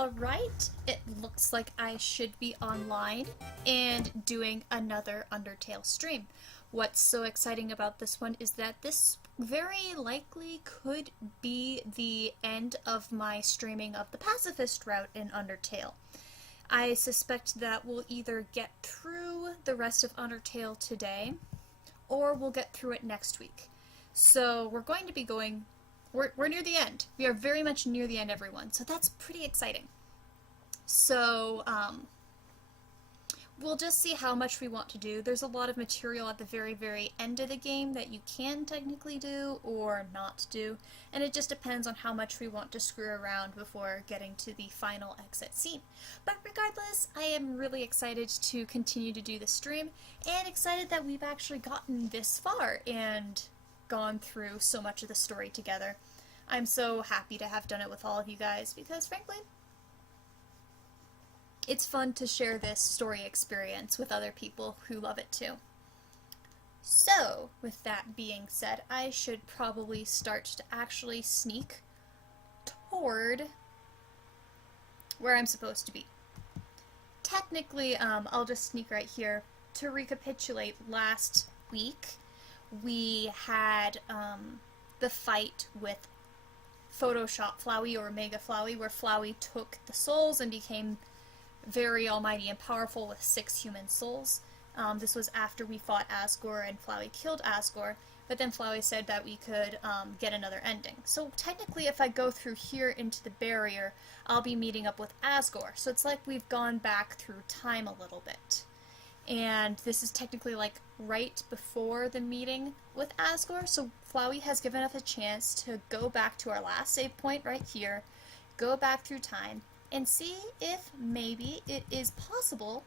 Alright, it looks like I should be online and doing another Undertale stream. What's so exciting about this one is that this very likely could be the end of my streaming of the pacifist route in Undertale. I suspect that we'll either get through the rest of Undertale today, or we'll get through it next week. So we're going to be going... We're near the end. We are very much near the end, everyone. So that's pretty exciting. So, we'll just see how much we want to do. There's a lot of material at the very, very end of the game that you can technically do or not do. And it just depends on how much we want to screw around before getting to the final exit scene. But regardless, I am really excited to continue to do the stream and excited that we've actually gotten this far and gone through so much of the story together. I'm so happy to have done it with all of you guys because, frankly, it's fun to share this story experience with other people who love it too. So, with that being said, I should probably start to actually sneak toward where I'm supposed to be. Technically, I'll just sneak right here. To recapitulate, last week we had the fight with Photoshop Flowey, or Mega Flowey, where Flowey took the souls and became very almighty and powerful with 6 human souls. This was after we fought Asgore and Flowey killed Asgore, but then Flowey said that we could get another ending. So technically, if I go through here into the barrier, I'll be meeting up with Asgore. So it's like we've gone back through time a little bit. And this is technically like right before the meeting with Asgore, so Flowey has given us a chance to go back to our last save point right here, go back through time, and see if maybe it is possible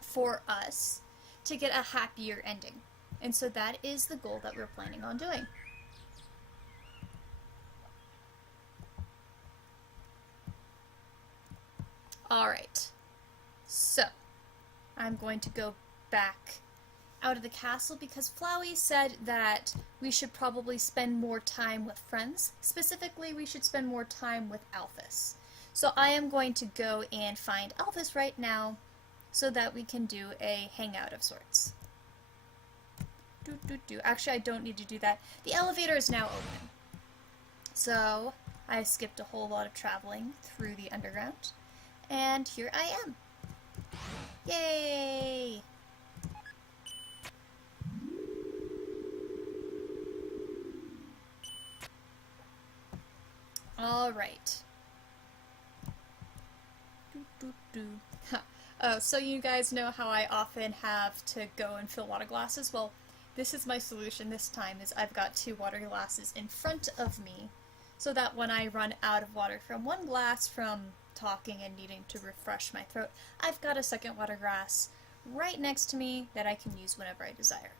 for us to get a happier ending. And so that is the goal that we're planning on doing. Alright, so I'm going to go back out of the castle because Flowey said that we should probably spend more time with friends. Specifically, we should spend more time with Alphys. So I am going to go and find Alphys right now so that we can do a hangout of sorts. Actually, I don't need to do that. The elevator is now open. So I skipped a whole lot of traveling through the underground. And here I am. Yay! Alright. So you guys know how I often have to go and fill water glasses? Well, this is my solution this time, is I've got 2 water glasses in front of me, so that when I run out of water from one glass from talking and needing to refresh my throat, I've got a second water glass right next to me that I can use whenever I desire.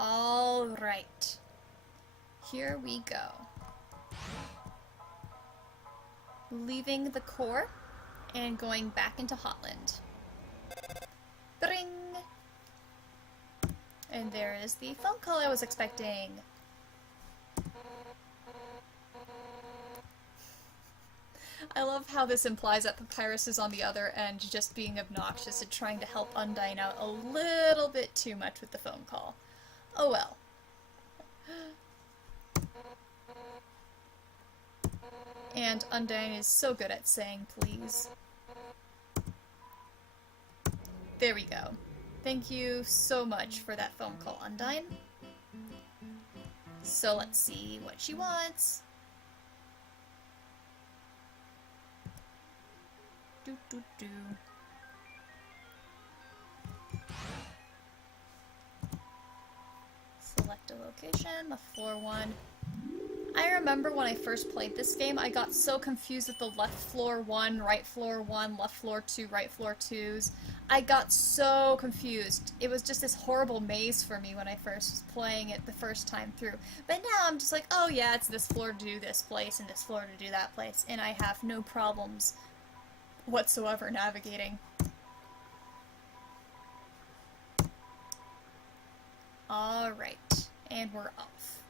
Alright. Here we go. Leaving the core and going back into Hotland. Bring! And there is the phone call I was expecting. I love how this implies that Papyrus is on the other end just being obnoxious and trying to help Undyne out a little bit too much with the phone call. Oh well. And Undyne is so good at saying please. There we go. Thank you so much for that phone call, Undyne. So let's see what she wants. Select a location, the floor 1. I remember when I first played this game, I got so confused with the left floor 1, right floor 1, left floor 2, right floor 2s. I got so confused. It was just this horrible maze for me when I first was playing it the first time through. But now I'm just like, oh yeah, it's this floor to do this place and this floor to do that place, and I have no problems whatsoever navigating. Alright, and we're off.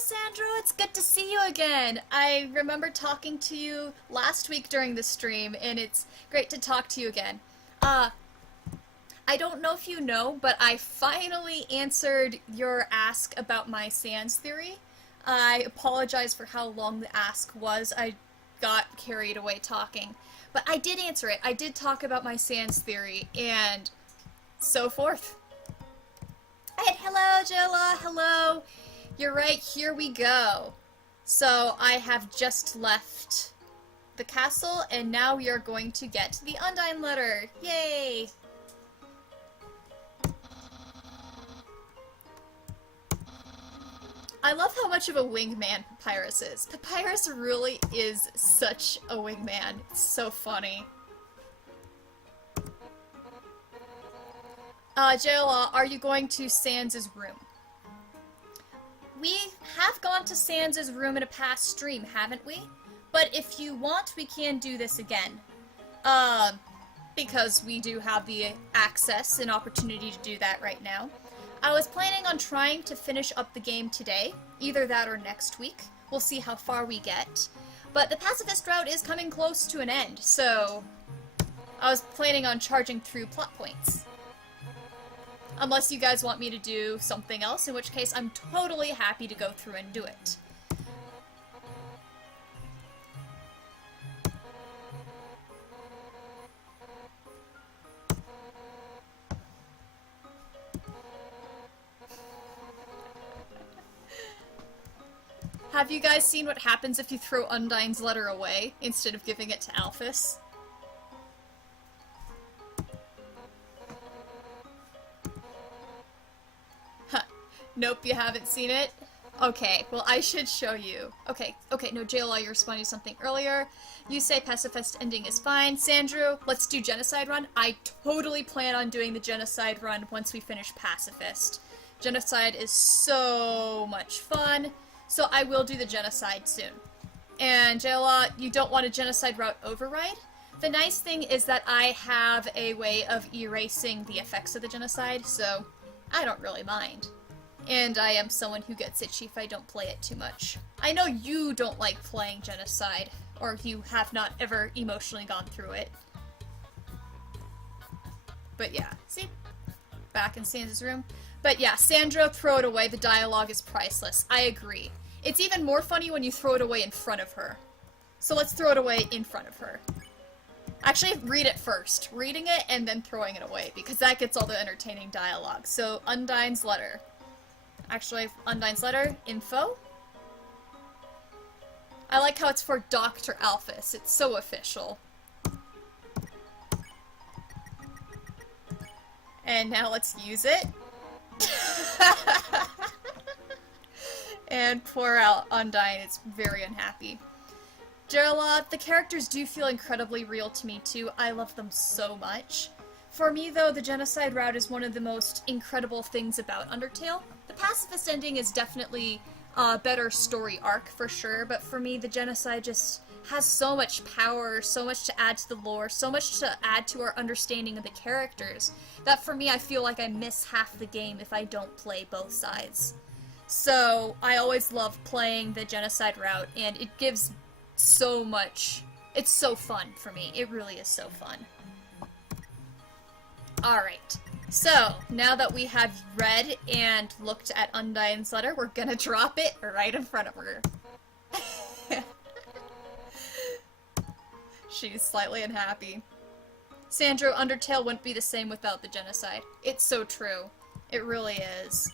Sandro, it's good to see you again. I remember talking to you last week during the stream, and it's great to talk to you again. I don't know if you know, but I finally answered your ask about my Sans theory. I apologize for how long the ask was. I got carried away talking. But I did answer it. I did talk about my Sans theory, and so forth. And hello, Jilla, hello. You're right, here we go. So I have just left the castle, and now we are going to get the Undyne letter. Yay! I love how much of a wingman Papyrus is. Papyrus really is such a wingman. It's so funny. Jayla, are you going to Sans' room? We have gone to Sans' room in a past stream, haven't we? But if you want, we can do this again. Because we do have the access and opportunity to do that right now. I was planning on trying to finish up the game today, either that or next week. We'll see how far we get. But the pacifist route is coming close to an end, so I was planning on charging through plot points. Unless you guys want me to do something else, in which case I'm totally happy to go through and do it. Have you guys seen what happens if you throw Undyne's letter away instead of giving it to Alphys? Huh. Nope, you haven't seen it? Okay, well I should show you. Okay, no, JLI, you're responding to something earlier. You say Pacifist Ending is fine. Sandrew, let's do Genocide Run. I totally plan on doing the Genocide Run once we finish Pacifist. Genocide is so much fun. So I will do the genocide soon. And Jayla, you don't want a genocide route override? The nice thing is that I have a way of erasing the effects of the genocide, so I don't really mind. And I am someone who gets itchy if I don't play it too much. I know you don't like playing genocide, or you have not ever emotionally gone through it. But yeah, see? Back in Sans' room. But yeah, Sandra, throw it away, the dialogue is priceless. I agree. It's even more funny when you throw it away in front of her. So let's throw it away in front of her. Actually, read it first. Reading it and then throwing it away, because that gets all the entertaining dialogue. So, Undyne's letter. Actually, Undyne's letter, info. I like how it's for Dr. Alphys. It's so official. And now let's use it. And poor Undyne is very unhappy. Gerala, the characters do feel incredibly real to me too. I love them so much. For me though, the genocide route is one of the most incredible things about Undertale. The pacifist ending is definitely a better story arc for sure, but for me the genocide just has so much power, so much to add to the lore, so much to add to our understanding of the characters, that for me I feel like I miss half the game if I don't play both sides. So I always love playing the genocide route, and it gives so much. It's so fun for me. It really is so fun. Alright, so now that we have read and looked at Undyne's letter, we're gonna drop it right in front of her. She's slightly unhappy. Sandro, Undertale wouldn't be the same without the genocide. It's so true. It really is.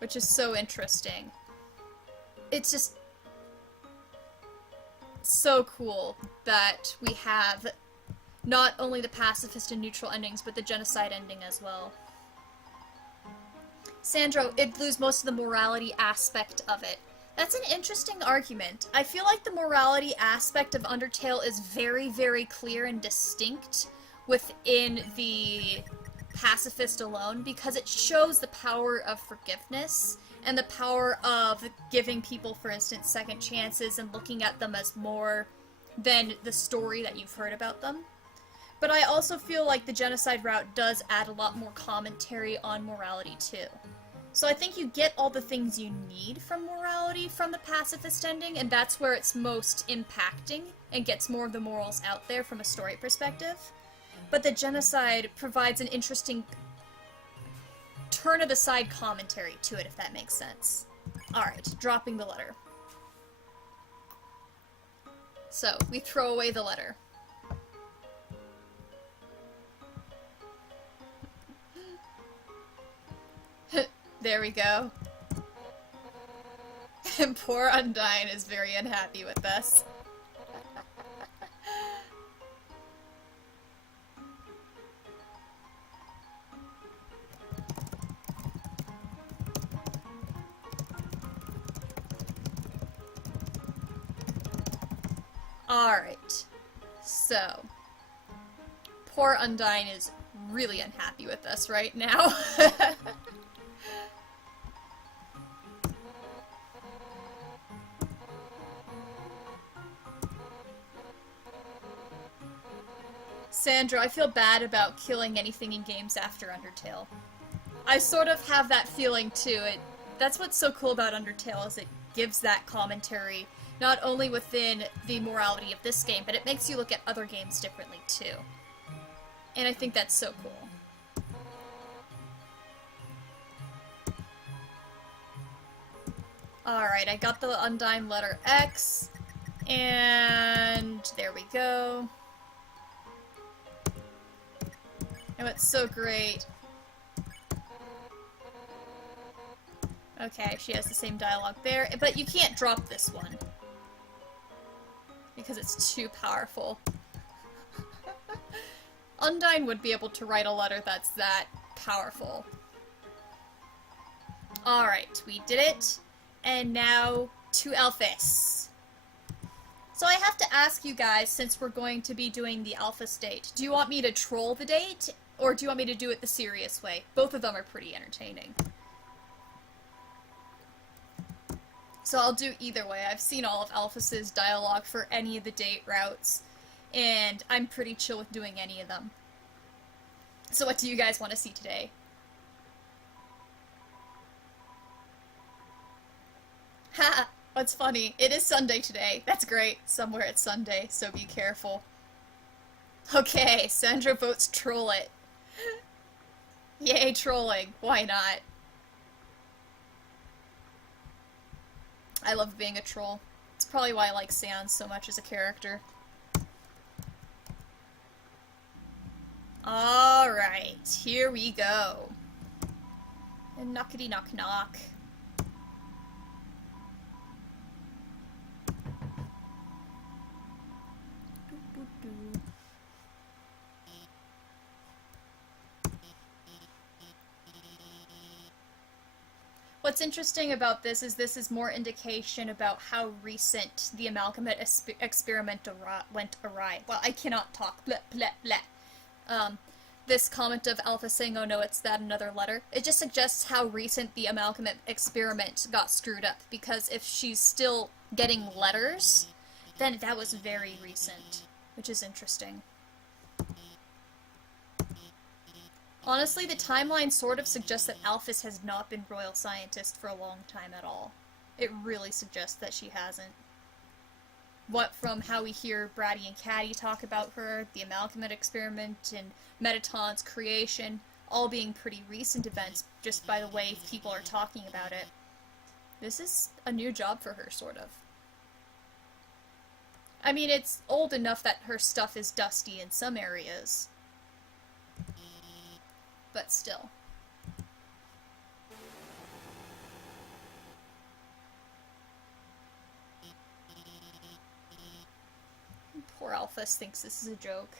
Which is so interesting. It's just so cool that we have not only the pacifist and neutral endings, but the genocide ending as well. Sandro, it'd lose most of the morality aspect of it. That's an interesting argument. I feel like the morality aspect of Undertale is very, very clear and distinct within the pacifist alone, because it shows the power of forgiveness and the power of giving people, for instance, second chances and looking at them as more than the story that you've heard about them. But I also feel like the genocide route does add a lot more commentary on morality too. So I think you get all the things you need from morality from the pacifist ending, and that's where it's most impacting and gets more of the morals out there from a story perspective. But the genocide provides an interesting turn-of-the-side commentary to it, if that makes sense. Alright, dropping the letter. So, we throw away the letter. There we go. And poor Undyne is very unhappy with this. Alright. So, poor Undyne is really unhappy with us right now. Sandra, I feel bad about killing anything in games after Undertale. I sort of have that feeling too. That's what's so cool about Undertale, is it gives that commentary not only within the morality of this game, but it makes you look at other games differently too. And I think that's so cool. Alright, I got the Undyne letter X, and there we go. And what's so great... Okay, she has the same dialogue there, but you can't drop this one. Because it's too powerful. Undyne would be able to write a letter that's that powerful. Alright, we did it. And now to Alphys. So I have to ask you guys, since we're going to be doing the Alphys date, do you want me to troll the date, or do you want me to do it the serious way? Both of them are pretty entertaining. So I'll do either way. I've seen all of Alphys's dialogue for any of the date routes, and I'm pretty chill with doing any of them. So what do you guys want to see today? Haha, what's funny? It is Sunday today. That's great. Somewhere it's Sunday, so be careful. Okay, Sandra votes troll it. Yay, trolling. Why not? I love being a troll. It's probably why I like Sans so much as a character. Alright, here we go. And knockity knock knock. What's interesting about this is more indication about how recent the amalgamate experiment went awry. Well, I cannot talk. Bleh, bleh, bleh. This comment of Alpha saying, oh no, it's that another letter, it just suggests how recent the amalgamate experiment got screwed up, because if she's still getting letters, then that was very recent, which is interesting. Honestly, the timeline sort of suggests that Alphys has not been royal scientist for a long time at all. It really suggests that she hasn't. What from how we hear Bratty and Caddy talk about her, the amalgamate experiment, and Metaton's creation, all being pretty recent events just by the way people are talking about it. This is a new job for her, sort of. I mean, it's old enough that her stuff is dusty in some areas. But still. Poor Alphys thinks this is a joke.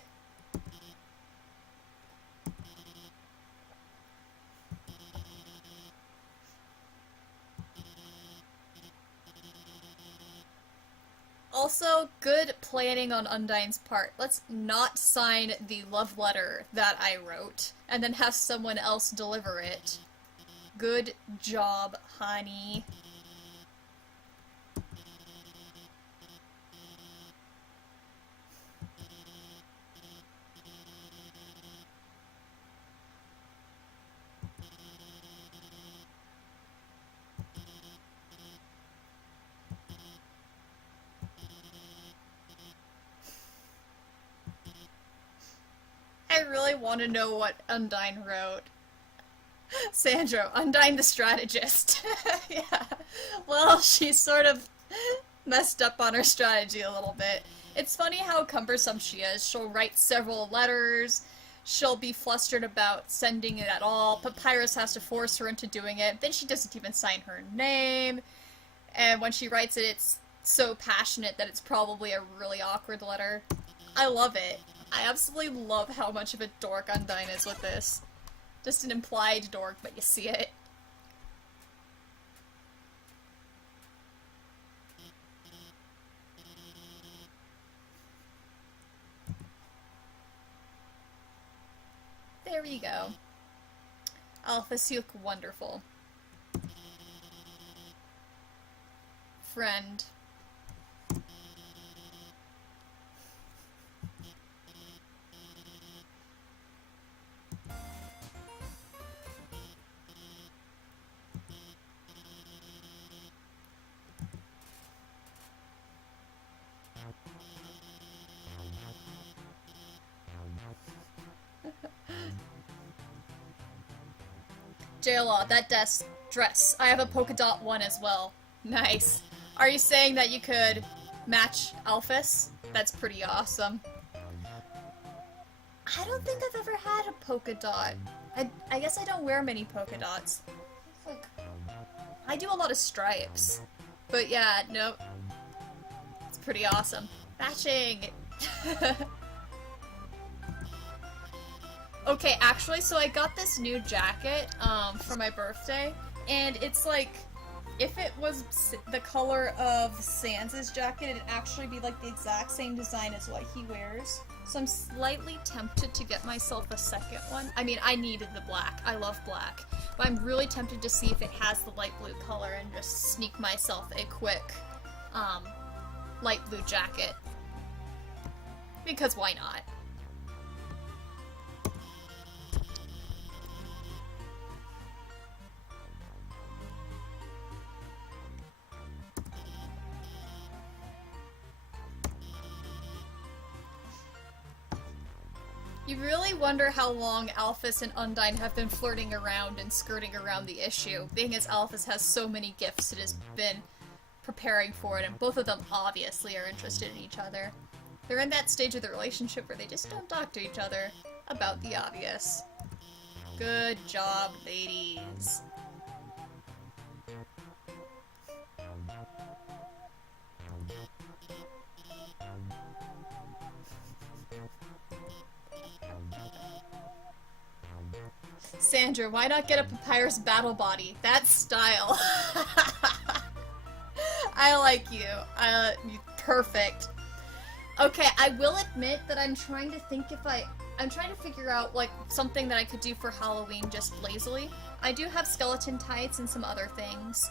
Also, good planning on Undyne's part. Let's not sign the love letter that I wrote, and then have someone else deliver it. Good job, honey. really want to know what Undyne wrote. Sandro, Undyne the strategist. Yeah. Well, she's sort of messed up on her strategy a little bit. It's funny how cumbersome she is. She'll write several letters. She'll be flustered about sending it at all. Papyrus has to force her into doing it. Then she doesn't even sign her name. And when she writes it, it's so passionate that it's probably a really awkward letter. I love it. I absolutely love how much of a dork Undyne is with this. Just an implied dork, but you see it. There you go. Alphys, you look wonderful. Friend. JLaw, that dress. I have a polka dot one as well. Nice. Are you saying that you could match Alphys? That's pretty awesome. I don't think I've ever had a polka dot. I guess I don't wear many polka dots. Like, I do a lot of stripes. But yeah, nope. It's pretty awesome. Matching! Okay, actually, so I got this new jacket, for my birthday, and it's like, if it was the color of Sans' jacket, it'd actually be like the exact same design as what he wears. So I'm slightly tempted to get myself a second one. I mean, I needed the black. I love black. But I'm really tempted to see if it has the light blue color and just sneak myself a quick, light blue jacket. Because why not? You really wonder how long Alphys and Undyne have been flirting around and skirting around the issue, being as Alphys has so many gifts and has been preparing for it, and both of them obviously are interested in each other. They're in that stage of the relationship where they just don't talk to each other about the obvious. Good job, ladies. Sandra, why not get a Papyrus battle body? That's style. I like you. Perfect. Okay, I will admit that I'm trying to think if I'm trying to figure out, like, something that I could do for Halloween just lazily. I do have skeleton tights and some other things.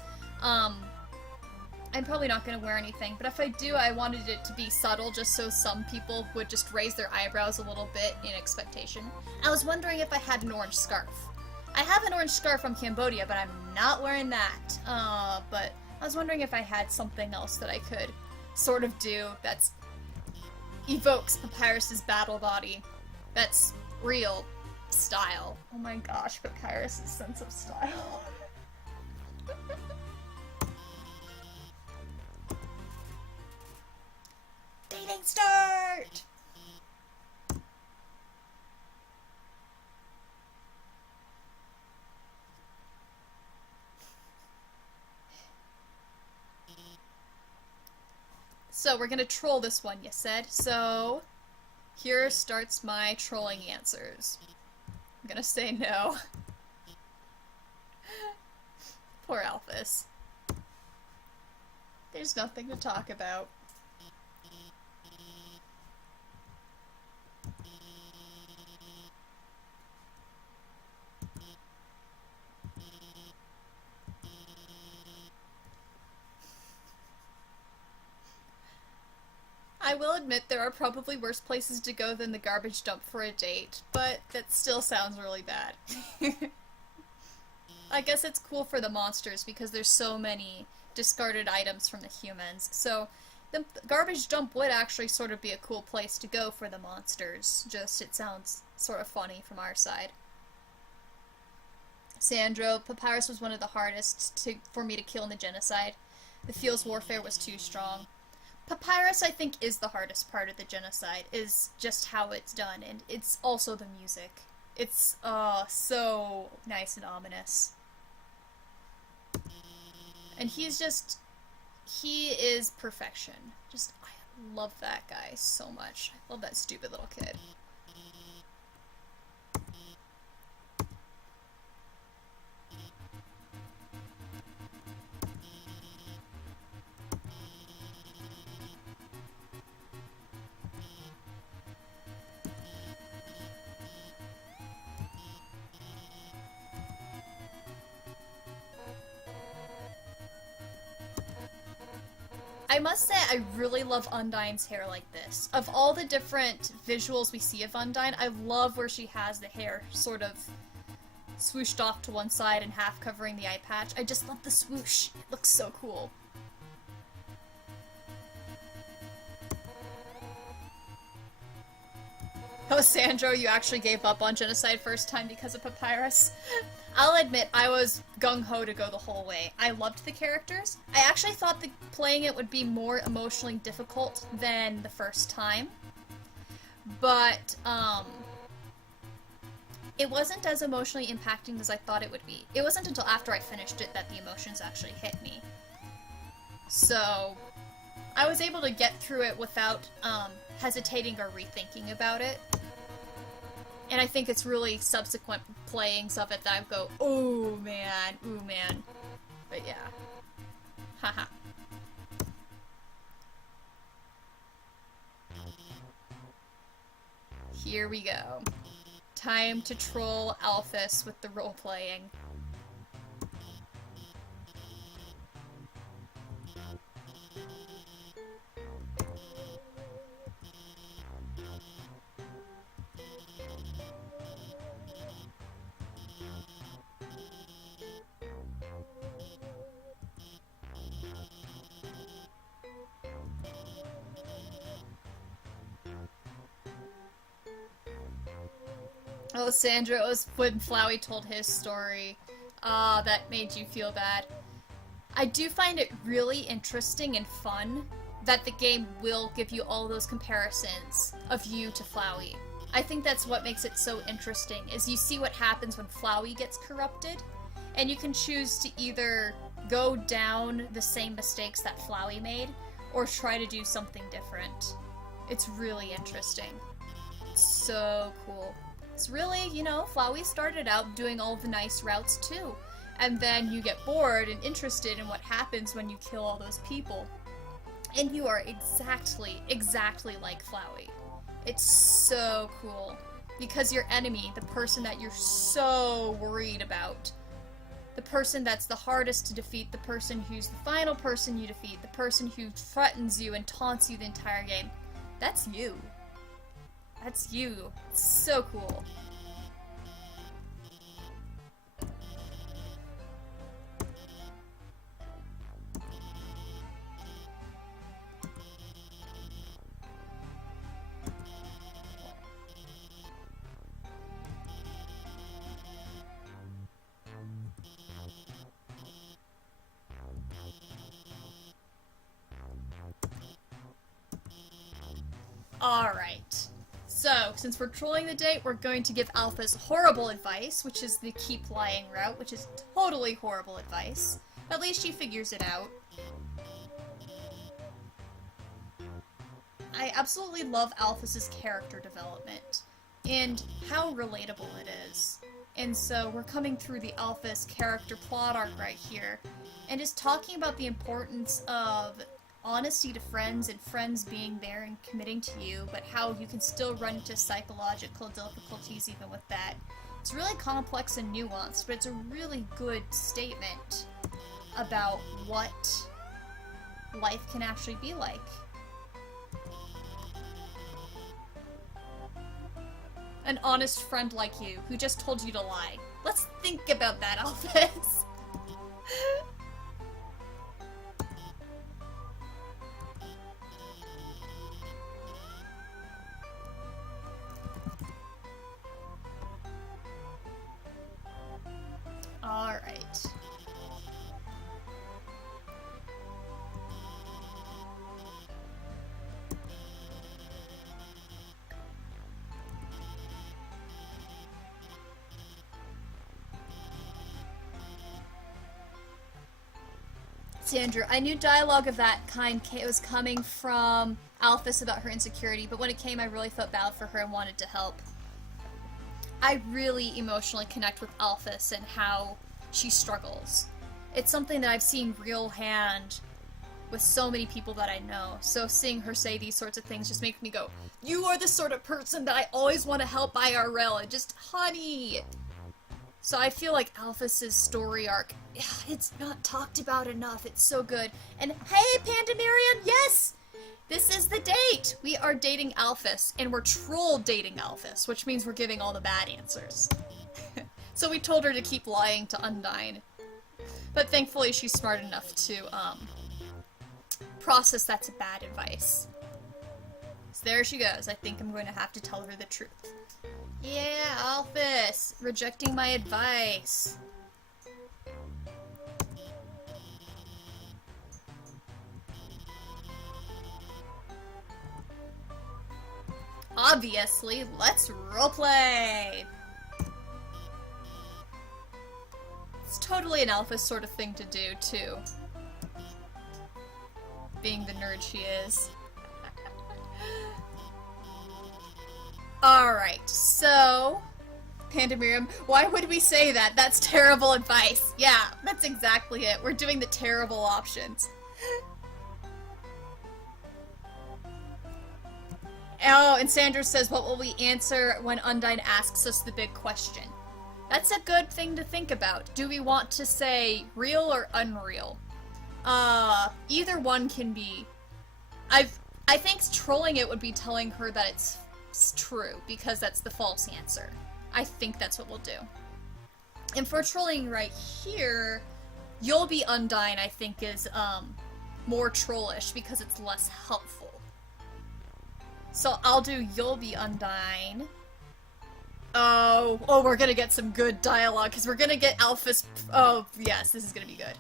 I'm probably not going to wear anything, but if I do, I wanted it to be subtle just so some people would just raise their eyebrows a little bit in expectation. I was wondering if I had an orange scarf. I have an orange scarf from Cambodia, but I'm not wearing that. But I was wondering if I had something else that I could sort of do that's evokes Papyrus's battle body. That's real style. Oh my gosh, Papyrus's sense of style. Dating start! So we're gonna troll this one, you said. So here starts my trolling answers. I'm gonna say no. Poor Alphys. There's nothing to talk about. I will admit there are probably worse places to go than the garbage dump for a date, but that still sounds really bad. I guess it's cool for the monsters because there's so many discarded items from the humans, so the garbage dump would actually sort of be a cool place to go for the monsters, just it sounds sort of funny from our side. Sandro, Papyrus was one of the hardest for me to kill in the genocide. The Fields Warfare was too strong. Papyrus, I think, is the hardest part of the genocide, is just how it's done, and it's also the music. It's, so nice and ominous. And he is perfection. I love that guy so much. I love that stupid little kid. I must say, I really love Undyne's hair like this. Of all the different visuals we see of Undyne, I love where she has the hair sort of swooshed off to one side and half covering the eye patch. I just love the swoosh. It looks so cool. Oh, Sandro, you actually gave up on genocide first time because of Papyrus? I'll admit, I was gung-ho to go the whole way. I loved the characters. I actually thought that playing it would be more emotionally difficult than the first time. But, it wasn't as emotionally impacting as I thought it would be. It wasn't until after I finished it that the emotions actually hit me. So, I was able to get through it without, hesitating or rethinking about it. And I think it's really subsequent playings of it that I go, ooh man. But yeah. Haha. Here we go. Time to troll Alphys with the role-playing. Oh, Sandra, it was when Flowey told his story. Ah, that made you feel bad. I do find it really interesting and fun that the game will give you all those comparisons of you to Flowey. I think that's what makes it so interesting, is you see what happens when Flowey gets corrupted, and you can choose to either go down the same mistakes that Flowey made, or try to do something different. It's really interesting. It's so cool. It's really, you know, Flowey started out doing all the nice routes too. And then you get bored and interested in what happens when you kill all those people. And you are exactly like Flowey. It's so cool. Because your enemy, the person that you're so worried about, the person that's the hardest to defeat, the person who's the final person you defeat, the person who threatens you and taunts you the entire game, that's you. That's you. It's so cool. Alright. So, since we're trolling the date, we're going to give Alphys horrible advice, which is the keep lying route, which is totally horrible advice. At least she figures it out. I absolutely love Alphys's character development, and how relatable it is. And so we're coming through the Alphys character plot arc right here, and just talking about the importance of honesty to friends and friends being there and committing to you, but how you can still run into psychological difficulties even with that. It's really complex and nuanced, but it's a really good statement about what life can actually be like. An honest friend like you, who just told you to lie. Let's think about that, Alphys. Sandra, I knew dialogue of that kind was coming from Alphys about her insecurity, but when it came, I really felt bad for her and wanted to help. I really emotionally connect with Alphys and how she struggles. It's something that I've seen real hand with so many people that I know, so seeing her say these sorts of things just makes me go, you are the sort of person that I always want to help IRL, and just, honey! So I feel like Alphys' story arc, it's not talked about enough. It's so good. And hey, Pandemirium, yes! This is the date! We are dating Alphys, and we're troll dating Alphys, which means we're giving all the bad answers. So we told her to keep lying to Undyne. But thankfully she's smart enough to, process that's bad advice. So there she goes. I think I'm going to have to tell her the truth. Yeah, Alphys! Rejecting my advice. Obviously, let's roleplay! It's totally an Alphys sort of thing to do, too. Being the nerd she is. Alright, so... Pandemirium, why would we say that? That's terrible advice. Yeah, that's exactly it. We're doing the terrible options. Oh, and Sandra says, what will we answer when Undyne asks us the big question? That's a good thing to think about. Do we want to say real or unreal? Either one can be... I think trolling it would be telling her that it's true, because that's the false answer. I think that's what we'll do. And for trolling right here, you'll be Undyne, I think, is, more trollish, because it's less helpful. So I'll do you'll be Undyne. Oh, we're gonna get some good dialogue, because we're gonna get Alphys. Oh, yes, this is gonna be good.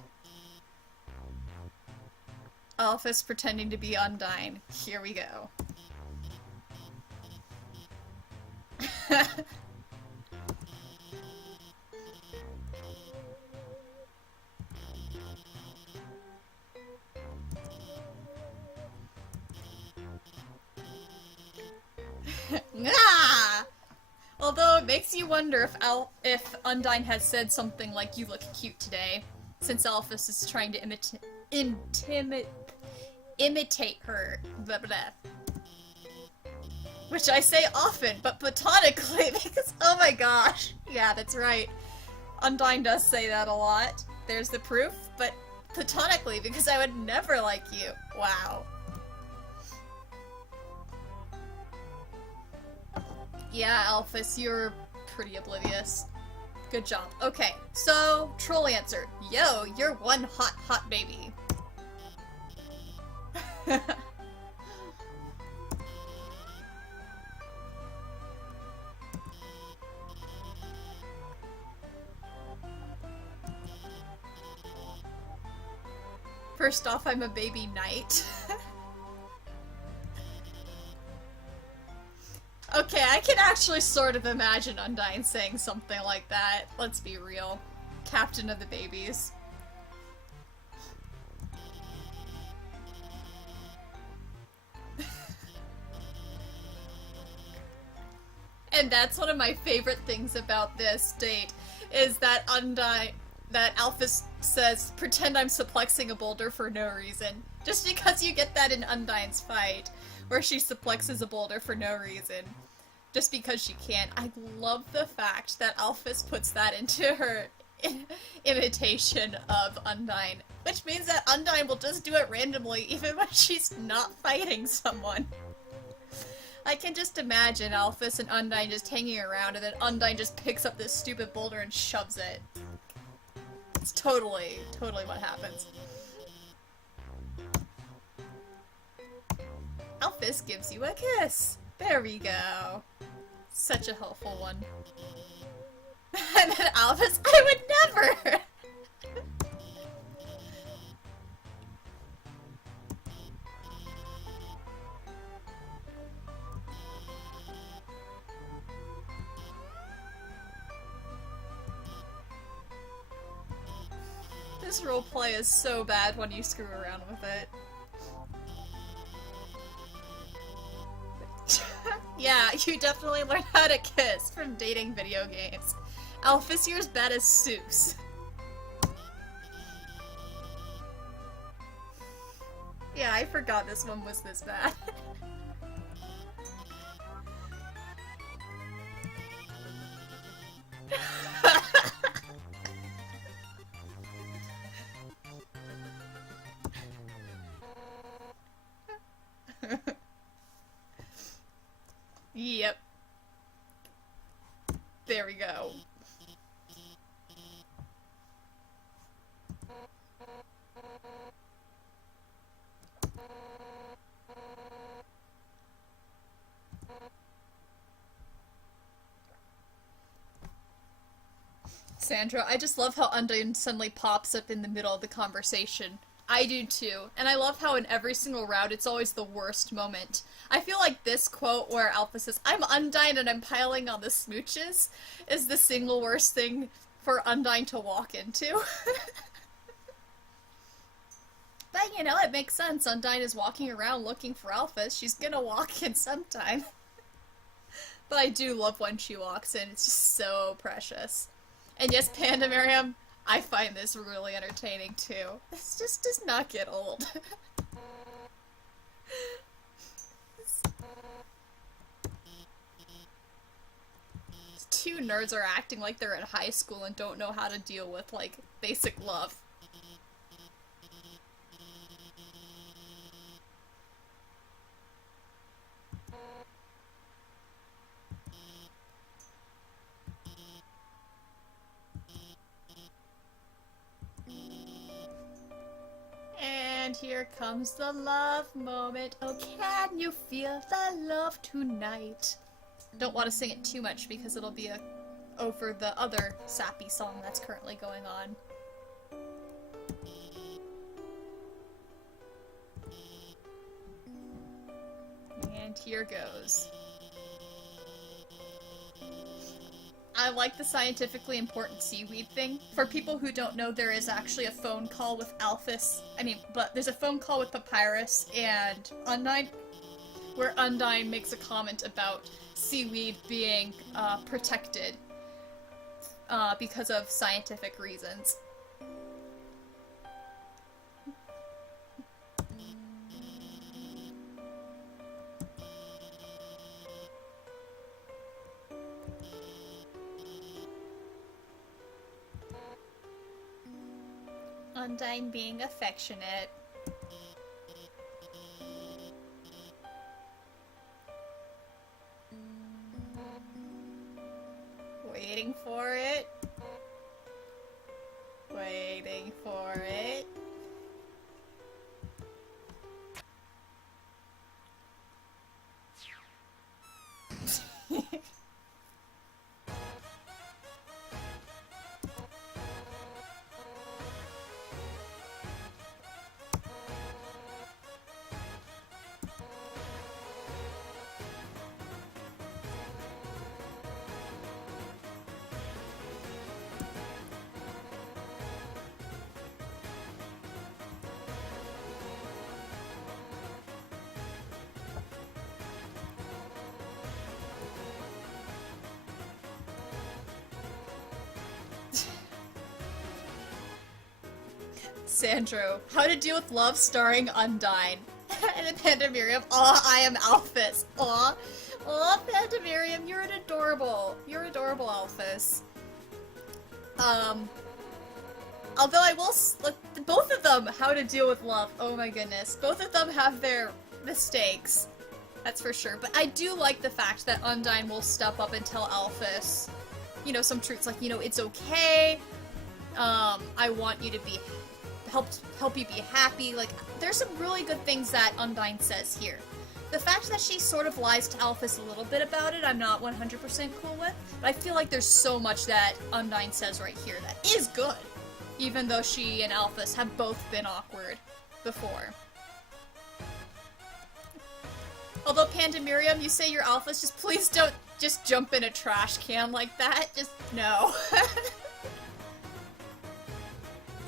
Alphys pretending to be Undyne. Here we go. Ah! Although it makes you wonder if Undyne has said something like, you look cute today, since Alphys is trying to imitate her. Blah, blah, blah. Which I say often, but platonically, because, oh my gosh. Yeah, that's right. Undyne does say that a lot. There's the proof, but platonically, because I would never like you. Wow. Yeah, Alphys, you're pretty oblivious. Good job. Okay, so, troll answer. Yo, you're one hot, hot baby. First off, I'm a baby knight. Okay, I can actually sort of imagine Undyne saying something like that. Let's be real. Captain of the babies. And that's one of my favorite things about this date, is that Alphys says, pretend I'm suplexing a boulder for no reason. Just because you get that in Undyne's fight, where she suplexes a boulder for no reason. Just because she can. I love the fact that Alphys puts that into her imitation of Undyne. Which means that Undyne will just do it randomly, even when she's not fighting someone. I can just imagine Alphys and Undyne just hanging around, and then Undyne just picks up this stupid boulder and shoves it. It's totally what happens. Alphys gives you a kiss! There we go. Such a helpful one. And then Alphys, I would never! This roleplay is so bad when you screw around with it. Yeah, you definitely learn how to kiss from dating video games. Alphys, you're as bad as Seuss. Yeah, I forgot this one was this bad. Yep. There we go. Sandra, I just love how Undyne suddenly pops up in the middle of the conversation. I do too, and I love how in every single round it's always the worst moment. I feel like this quote where Alpha says, "I'm Undyne and I'm piling on the smooches," is the single worst thing for Undyne to walk into. But you know, it makes sense. Undyne is walking around looking for Alphys. She's gonna walk in sometime. But I do love when she walks in. It's just so precious. And yes, Panda Miriam, I find this really entertaining too. This just does not get old. Two nerds are acting like they're in high school and don't know how to deal with, like, basic love. And here comes the love moment. Oh, can you feel the love tonight? Don't want to sing it too much because it'll be over the other sappy song that's currently going on. And here goes. I like the scientifically important seaweed thing. For people who don't know, there is actually a phone call with Alphys. But there's a phone call with Papyrus and Undyne, where Undyne makes a comment about seaweed being protected because of scientific reasons. Undyne being affectionate. Waiting for it. Waiting for it. Sandro, How to Deal with Love starring Undyne. And then Panda Miriam, aw, I am Alphys. Aw. Aw, Panda Miriam, you're adorable. You're adorable, Alphys. Although I will, both of them, How to Deal with Love, oh my goodness. Both of them have their mistakes. That's for sure. But I do like the fact that Undyne will step up and tell Alphys, you know, some truths like, you know, it's okay. I want you to be help you be happy. Like, there's some really good things that Undyne says here. The fact that she sort of lies to Alphys a little bit about it, I'm not 100% cool with, but I feel like there's so much that Undyne says right here that is good, even though she and Alphys have both been awkward before. Although, Panda Miriam, you say you're Alphys, just please don't just jump in a trash can like that. Just, no.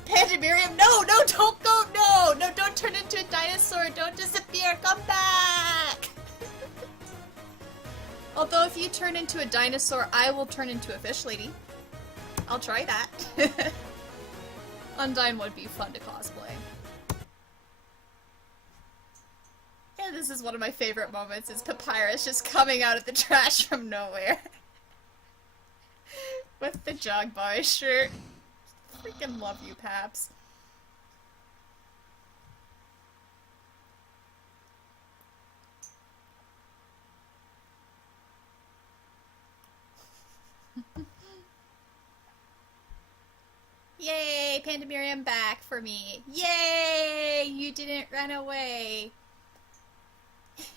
Panda Miriam, no, no, don't go, no, no, don't turn into a dinosaur, don't disappear, come back! Although if you turn into a dinosaur, I will turn into a fish lady. I'll try that. Undyne would be fun to cosplay. And this is one of my favorite moments, is Papyrus just coming out of the trash from nowhere. With the Jog Boy shirt. Freaking love you, Paps. Yay! Panda Miriam back for me. Yay! You didn't run away.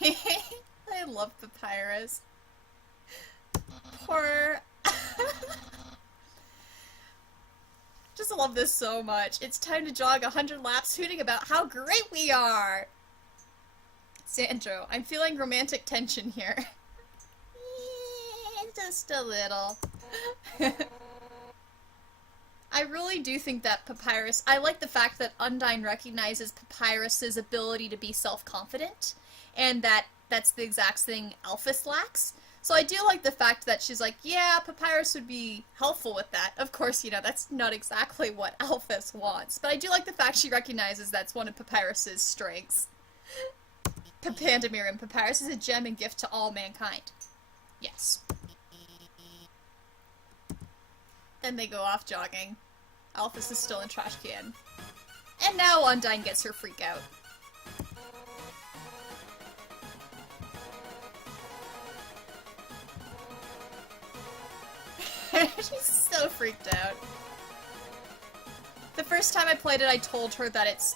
I love Papyrus. Poor... Just love this so much. It's time to jog 100 laps hooting about how great we are! Sandro, I'm feeling romantic tension here. Just a little. I really do think that Papyrus... I like the fact that Undyne recognizes Papyrus's ability to be self-confident, and that that's the exact thing Alphys lacks. So I do like the fact that she's like, yeah, Papyrus would be helpful with that. Of course, you know, that's not exactly what Alphys wants, but I do like the fact she recognizes that's one of Papyrus's strengths. Panda Miriam, Papyrus is a gem and gift to all mankind. Yes. Then they go off jogging. Alphys is still in trash can. And now Undyne gets her freak out. She's so freaked out. The first time I played it, I told her that it's,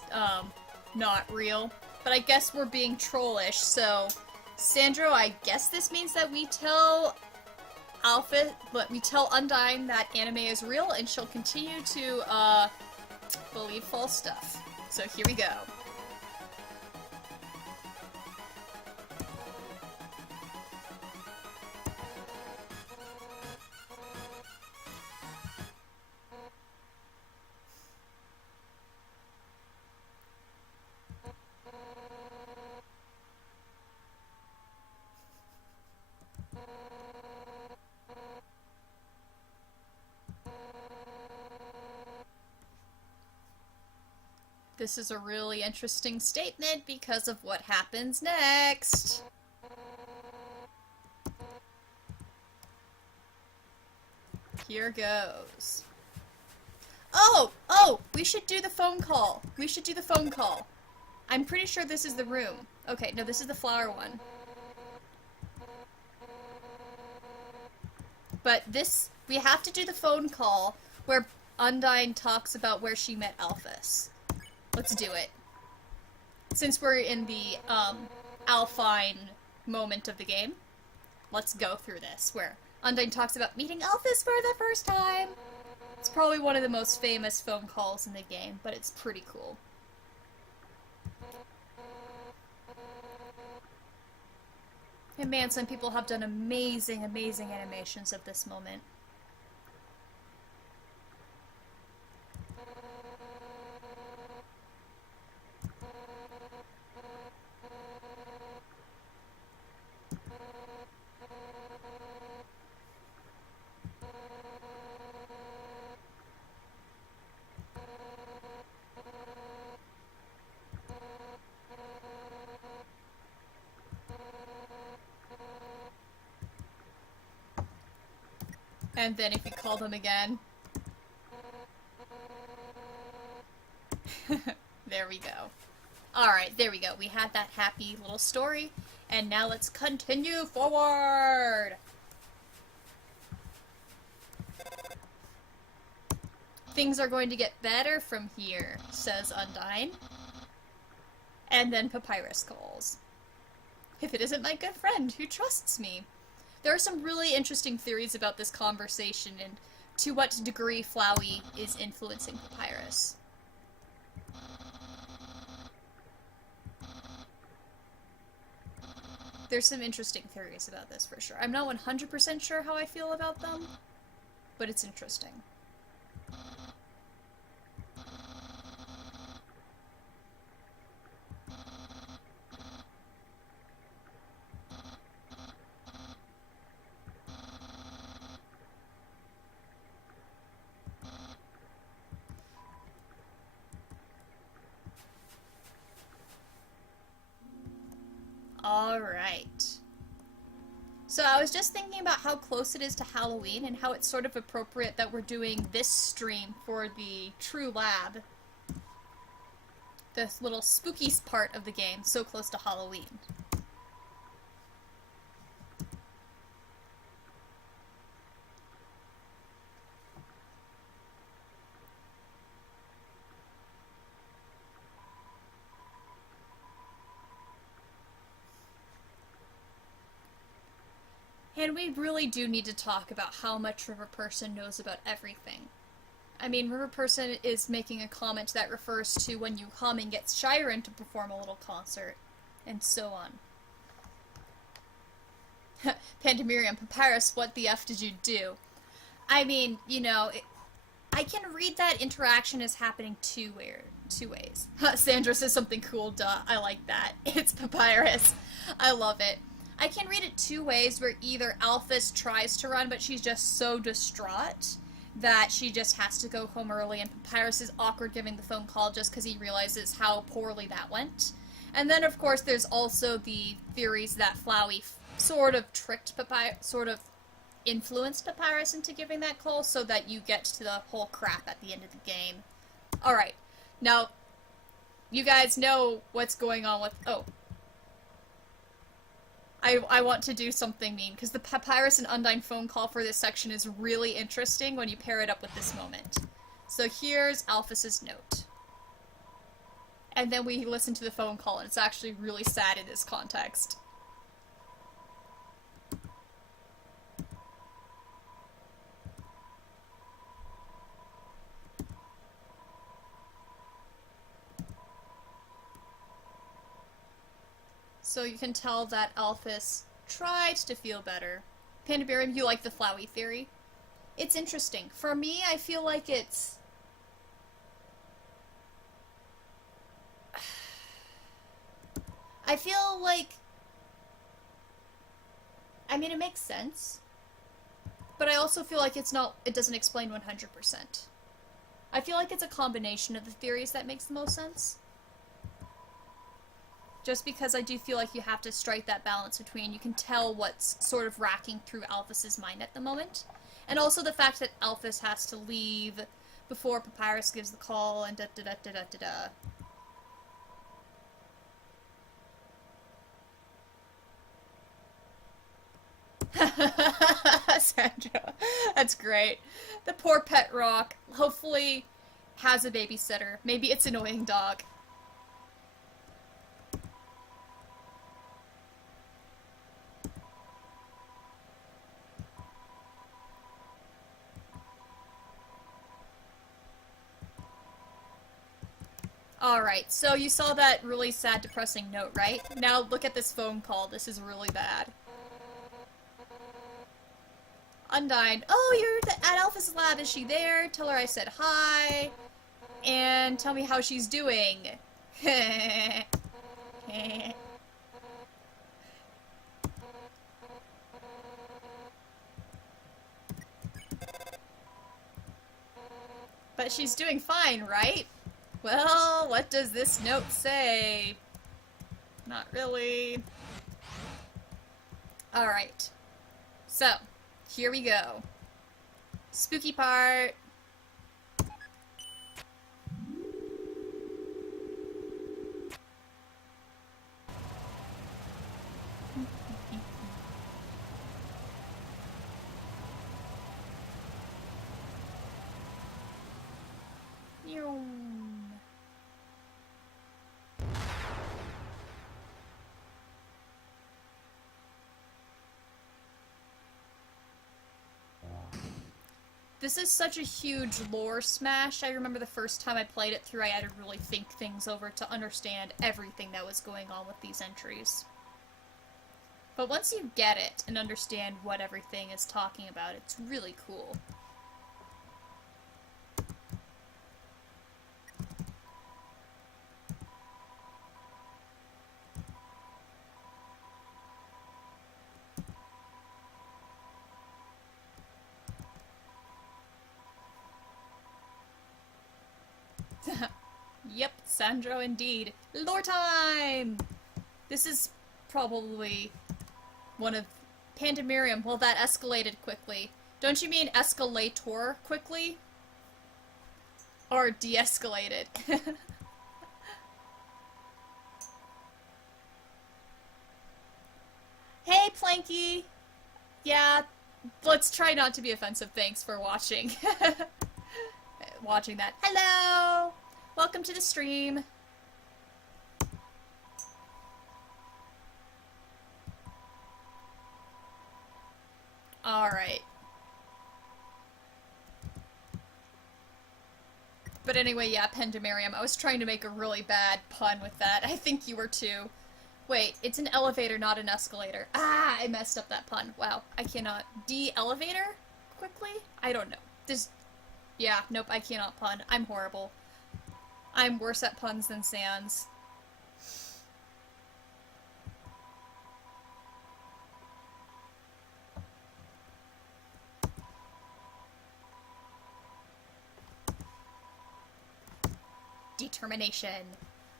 not real. But I guess we're being trollish, so... Sandro, I guess this means that we tell Alphys, but we tell Undyne that anime is real, and she'll continue to, believe false stuff. So here we go. This is a really interesting statement because of what happens next. Here goes. Oh, we should do the phone call. We should do the phone call. I'm pretty sure this is the room. Okay, no, this is the flower one. But this, we have to do the phone call where Undyne talks about where she met Alphys. Let's do it. Since we're in the, Alphine moment of the game, let's go through this, where Undyne talks about meeting Alphys for the first time. It's probably one of the most famous phone calls in the game, but it's pretty cool. And man, some people have done amazing, amazing animations of this moment. And then if you call them again. There we go. Alright, there we go. We had that happy little story. And now let's continue forward! Things are going to get better from here, says Undyne. And then Papyrus calls. If it isn't my good friend who trusts me. There are some really interesting theories about this conversation and to what degree Flowey is influencing Papyrus. There's some interesting theories about this for sure. I'm not 100% sure how I feel about them, but it's interesting. Alright. So I was just thinking about how close it is to Halloween and how it's sort of appropriate that we're doing this stream for the True Lab. This little spooky part of the game, so close to Halloween. And we really do need to talk about how much River Person knows about everything. I mean, River Person is making a comment that refers to when you come and get Shiren to perform a little concert, and so on. Pandemirium, Papyrus, what the F did you do? I mean, you know, I can read that interaction as happening two ways. Sandra says something cool, duh, I like that. It's Papyrus. I love it. I can read it two ways, where either Alphys tries to run, but she's just so distraught that she just has to go home early, and Papyrus is awkward giving the phone call just because he realizes how poorly that went. And then, of course, there's also the theories that Flowey sort of tricked Papyrus, sort of influenced Papyrus into giving that call so that you get to the whole crap at the end of the game. Alright, now, you guys know what's going on with... Oh. I want to do something mean, because the Papyrus and Undyne phone call for this section is really interesting when you pair it up with this moment. So here's Alphys's note. And then we listen to the phone call, and it's actually really sad in this context. So you can tell that Alphys tried to feel better. Pandabarium, you like the Flowey theory? It's interesting. For me, I feel like it's... I feel like... I mean, it makes sense. But I also feel like it's not... It doesn't explain 100%. I feel like it's a combination of the theories that makes the most sense. Just because I do feel like you have to strike that balance between you can tell what's sort of racking through Alphys's mind at the moment, and also the fact that Alphys has to leave before Papyrus gives the call, and da-da-da-da-da-da-da. Sandra, that's great. The poor pet rock hopefully has a babysitter. Maybe it's an annoying dog. Alright, so you saw that really sad, depressing note, right? Now look at this phone call. This is really bad. Undyne. Oh, you're at Alphys' lab. Is she there? Tell her I said hi. And tell me how she's doing. But she's doing fine, right? Well, what does this note say? Not really. Alright. So, here we go. Spooky part. This is such a huge lore smash. I remember the first time I played it through, I had to really think things over to understand everything that was going on with these entries. But once you get it and understand what everything is talking about, it's really cool. Yep, Sandro indeed. Lore time! This is probably one of... Pandemonium, well, that escalated quickly. Don't you mean escalator quickly? Or de-escalated? Hey, Planky! Yeah, let's try not to be offensive. Thanks for watching. Watching that. Hello! Welcome to the stream. Alright. But anyway, yeah, Pandemonium. I was trying to make a really bad pun with that. I think you were too. Wait, it's an elevator, not an escalator. Ah, I messed up that pun. Wow, I cannot. De-elevator? Quickly? I don't know. This... Yeah, nope, I cannot pun. I'm horrible. I'm worse at puns than Sans. Determination.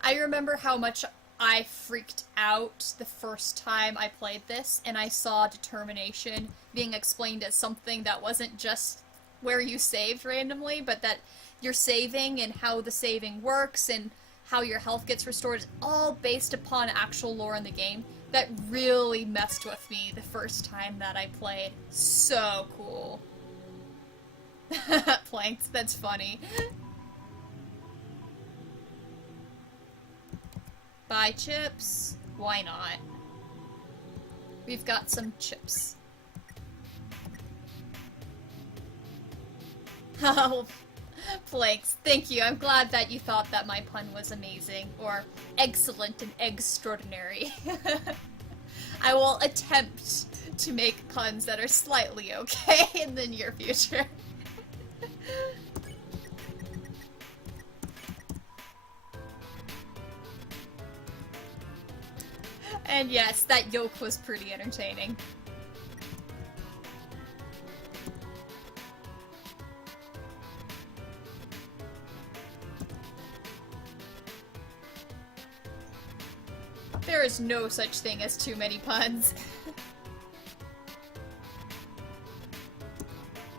I remember how much I freaked out the first time I played this, and I saw determination being explained as something that wasn't just where you saved randomly, but that you're saving and how the saving works and how your health gets restored is all based upon actual lore in the game. That really messed with me the first time that I played. So cool. Planked, that's funny. Buy chips? Why not? We've got some chips. Oh, Flakes, thank you. I'm glad that you thought that my pun was amazing, or excellent and extraordinary. I will attempt to make puns that are slightly okay in the near future. And yes, that yoke was pretty entertaining. There is no such thing as too many puns.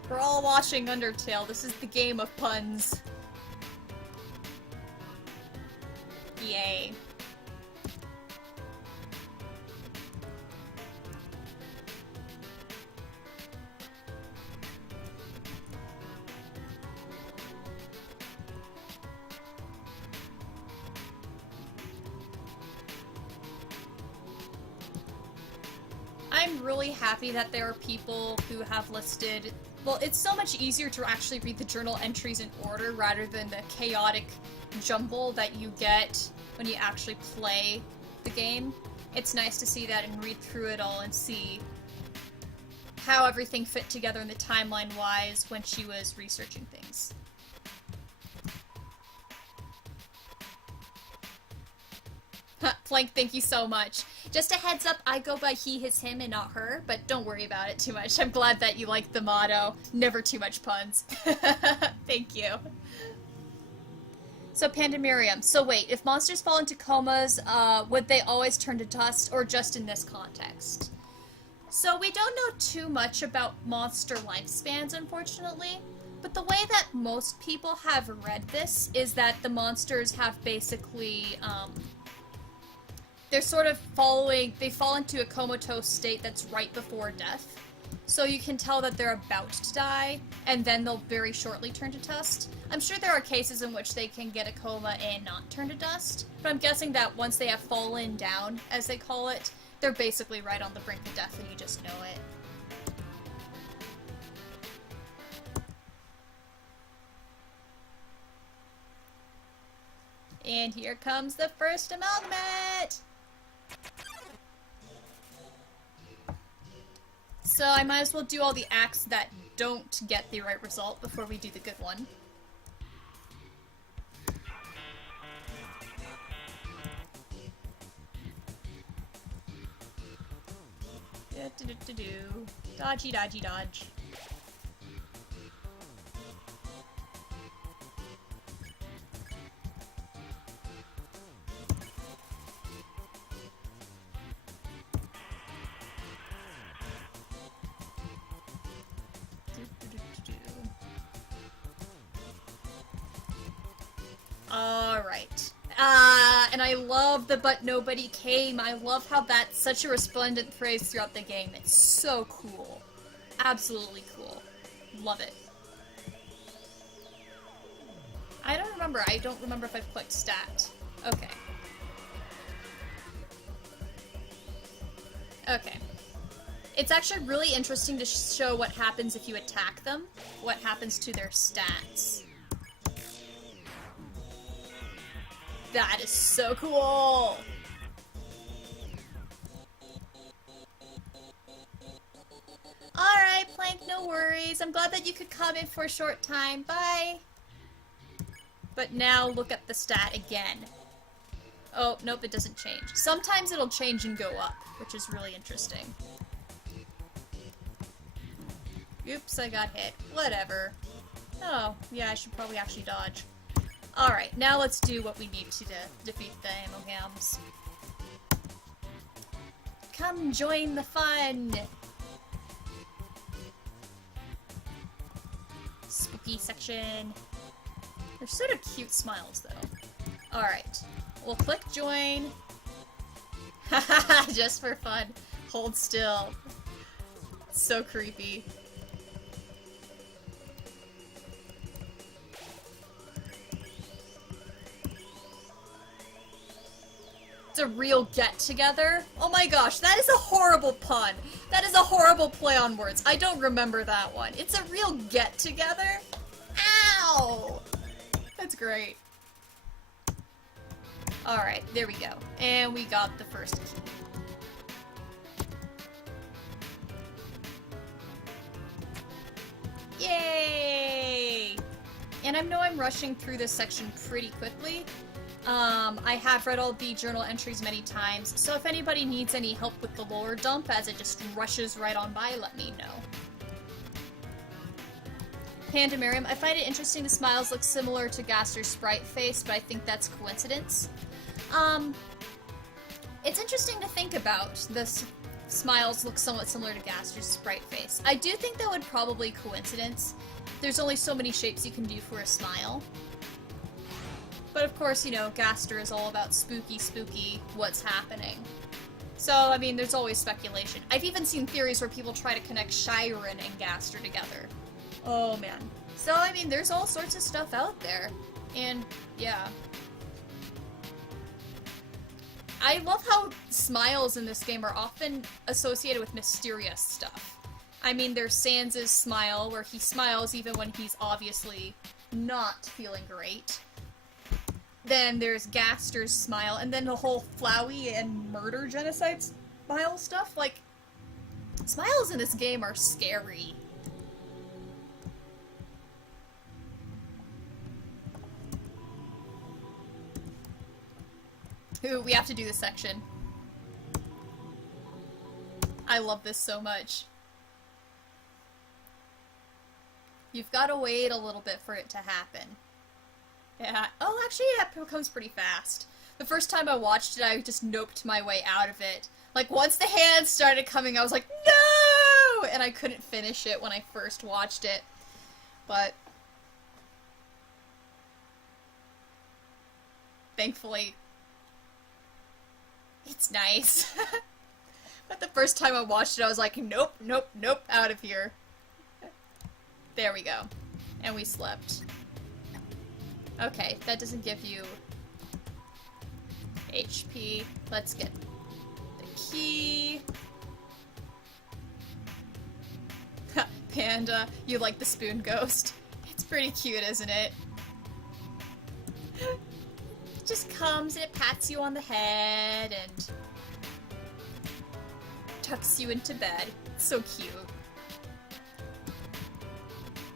We're all watching Undertale. This is the game of puns. Yay. I'm really happy that there are people who have listed... Well, it's so much easier to actually read the journal entries in order rather than the chaotic jumble that you get when you actually play the game. It's nice to see that and read through it all and see how everything fit together in the timeline-wise when she was researching things. Plank, thank you so much. Just a heads up, I go by he, his, him, and not her, but don't worry about it too much. I'm glad that you like the motto, never too much puns. Thank you. So, Pandemonium. So wait, if monsters fall into comas, would they always turn to dust, or just in this context? So we don't know too much about monster lifespans, unfortunately. But the way that most people have read this is that the monsters have basically, they're sort of they fall into a comatose state that's right before death. So you can tell that they're about to die, and then they'll very shortly turn to dust. I'm sure there are cases in which they can get a coma and not turn to dust, but I'm guessing that once they have fallen down, as they call it, they're basically right on the brink of death and you just know it. And here comes the first amalgamate! So I might as well do all the acts that don't get the right result before we do the good one. Dodgy, dodgy, dodge. Alright. And I love the "but nobody came." I love how that's such a resplendent phrase throughout the game. It's so cool. Absolutely cool. Love it. I don't remember. I don't remember if I've clicked stat. Okay. Okay. It's actually really interesting to show what happens if you attack them. What happens to their stats. That is so cool! Alright, Plank, no worries. I'm glad that you could come in for a short time. Bye! But now look at the stat again. Oh, nope, it doesn't change. Sometimes it'll change and go up, which is really interesting. Oops, I got hit. Whatever. Oh, yeah, I should probably actually dodge. Alright, now let's do what we need to defeat the Amohams. Come join the fun! Spooky section. They're sort of cute smiles, though. Alright, we'll click join. Haha, just for fun. Hold still. So creepy. A real get-together? Oh my gosh, that is a horrible pun. That is a horrible play on words. I don't remember that one. It's a real get-together? Ow! That's great. Alright, there we go. And we got the first key. Yay! And I know I'm rushing through this section pretty quickly. I have read all the journal entries many times, so if anybody needs any help with the lore dump as it just rushes right on by, let me know. Pandemarium, I find it interesting the smiles look similar to Gaster's sprite face, but I think that's coincidence. It's interesting to think about. The smiles look somewhat similar to Gaster's sprite face. I do think that would probably coincidence. There's only so many shapes you can do for a smile. But of course, you know, Gaster is all about spooky, what's happening. So, I mean, there's always speculation. I've even seen theories where people try to connect Shyren and Gaster together. Oh, man. So, I mean, there's all sorts of stuff out there. And, yeah. I love how smiles in this game are often associated with mysterious stuff. I mean, there's Sans' smile, where he smiles even when he's obviously not feeling great. Then there's Gaster's smile, and then the whole Flowey and murder genocide smile stuff. Like, smiles in this game are scary. Ooh, we have to do this section. I love this so much. You've got to wait a little bit for it to happen. Yeah. Oh, actually, it comes pretty fast. The first time I watched it, I just noped my way out of it. Like, once the hands started coming, I was like, no! And I couldn't finish it when I first watched it. But thankfully, it's nice. But the first time I watched it, I was like, nope, nope, nope, out of here. There we go. And we slept. Okay, that doesn't give you HP. Let's get the key. Panda, you like the spoon ghost? It's pretty cute, isn't it? It just comes and it pats you on the head and tucks you into bed. It's so cute.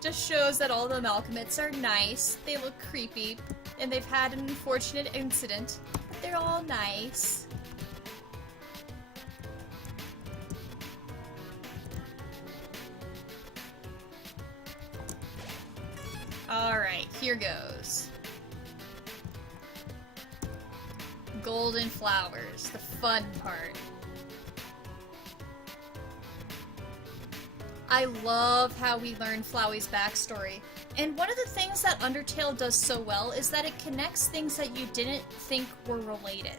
Just shows that all the Malcolmites are nice, they look creepy, and they've had an unfortunate incident, but they're all nice. Alright, here goes. Golden flowers, the fun part. I love how we learn Flowey's backstory. And one of the things that Undertale does so well is that it connects things that you didn't think were related.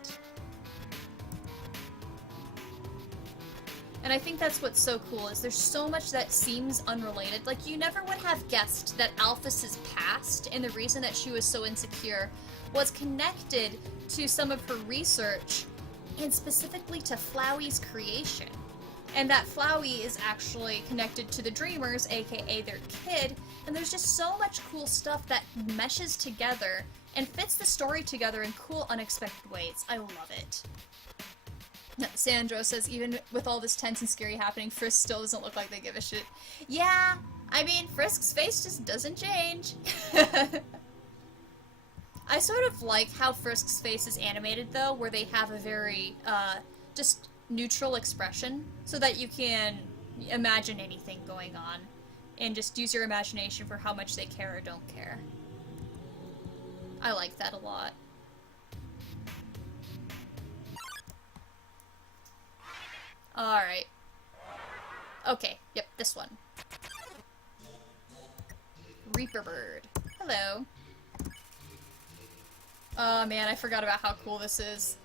And I think that's what's so cool, is there's so much that seems unrelated. Like, you never would have guessed that Alphys's past and the reason that she was so insecure was connected to some of her research, and specifically to Flowey's creation. And that Flowey is actually connected to the Dreamers, aka their kid, and there's just so much cool stuff that meshes together and fits the story together in cool, unexpected ways. I love it. Sandro says, even with all this tense and scary happening, Frisk still doesn't look like they give a shit. Yeah, I mean, Frisk's face just doesn't change. I sort of like how Frisk's face is animated, though, where they have a very, just neutral expression, so that you can imagine anything going on, and just use your imagination for how much they care or don't care. I like that a lot. Alright. Okay, yep, this one. Reaper Bird. Hello. Oh man, I forgot about how cool this is.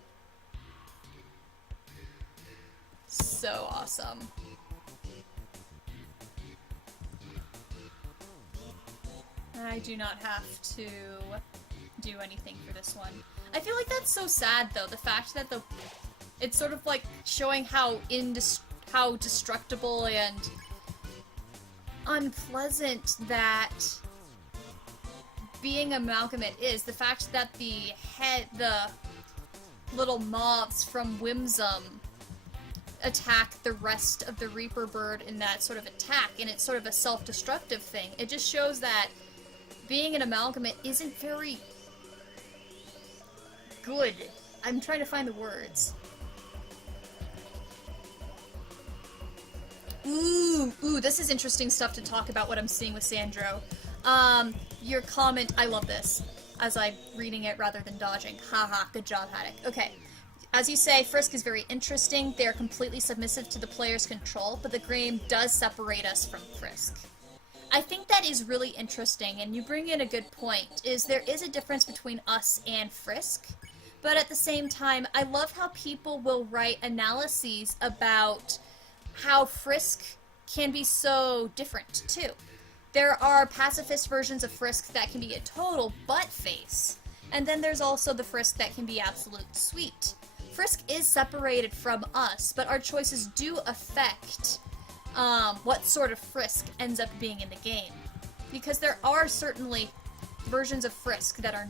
So awesome. I do not have to do anything for this one. I feel like that's so sad, though, the fact that it's sort of like showing how destructible and unpleasant that being amalgamate is. The fact that the little moths from Whimsum attack the rest of the Reaper Bird in that sort of attack, and it's sort of a self-destructive thing. It just shows that being an amalgamate isn't very good. I'm trying to find the words. Ooh, this is interesting stuff to talk about, what I'm seeing with Sandro. Your comment, I love this, as I'm reading it rather than dodging. Haha, good job, Haddock. Okay. As you say, Frisk is very interesting. They are completely submissive to the player's control, but the game does separate us from Frisk. I think that is really interesting, and you bring in a good point, is there is a difference between us and Frisk, but at the same time, I love how people will write analyses about how Frisk can be so different, too. There are pacifist versions of Frisk that can be a total butt-face, and then there's also the Frisk that can be absolute sweet. Frisk is separated from us, but our choices do affect what sort of Frisk ends up being in the game. Because there are certainly versions of Frisk that are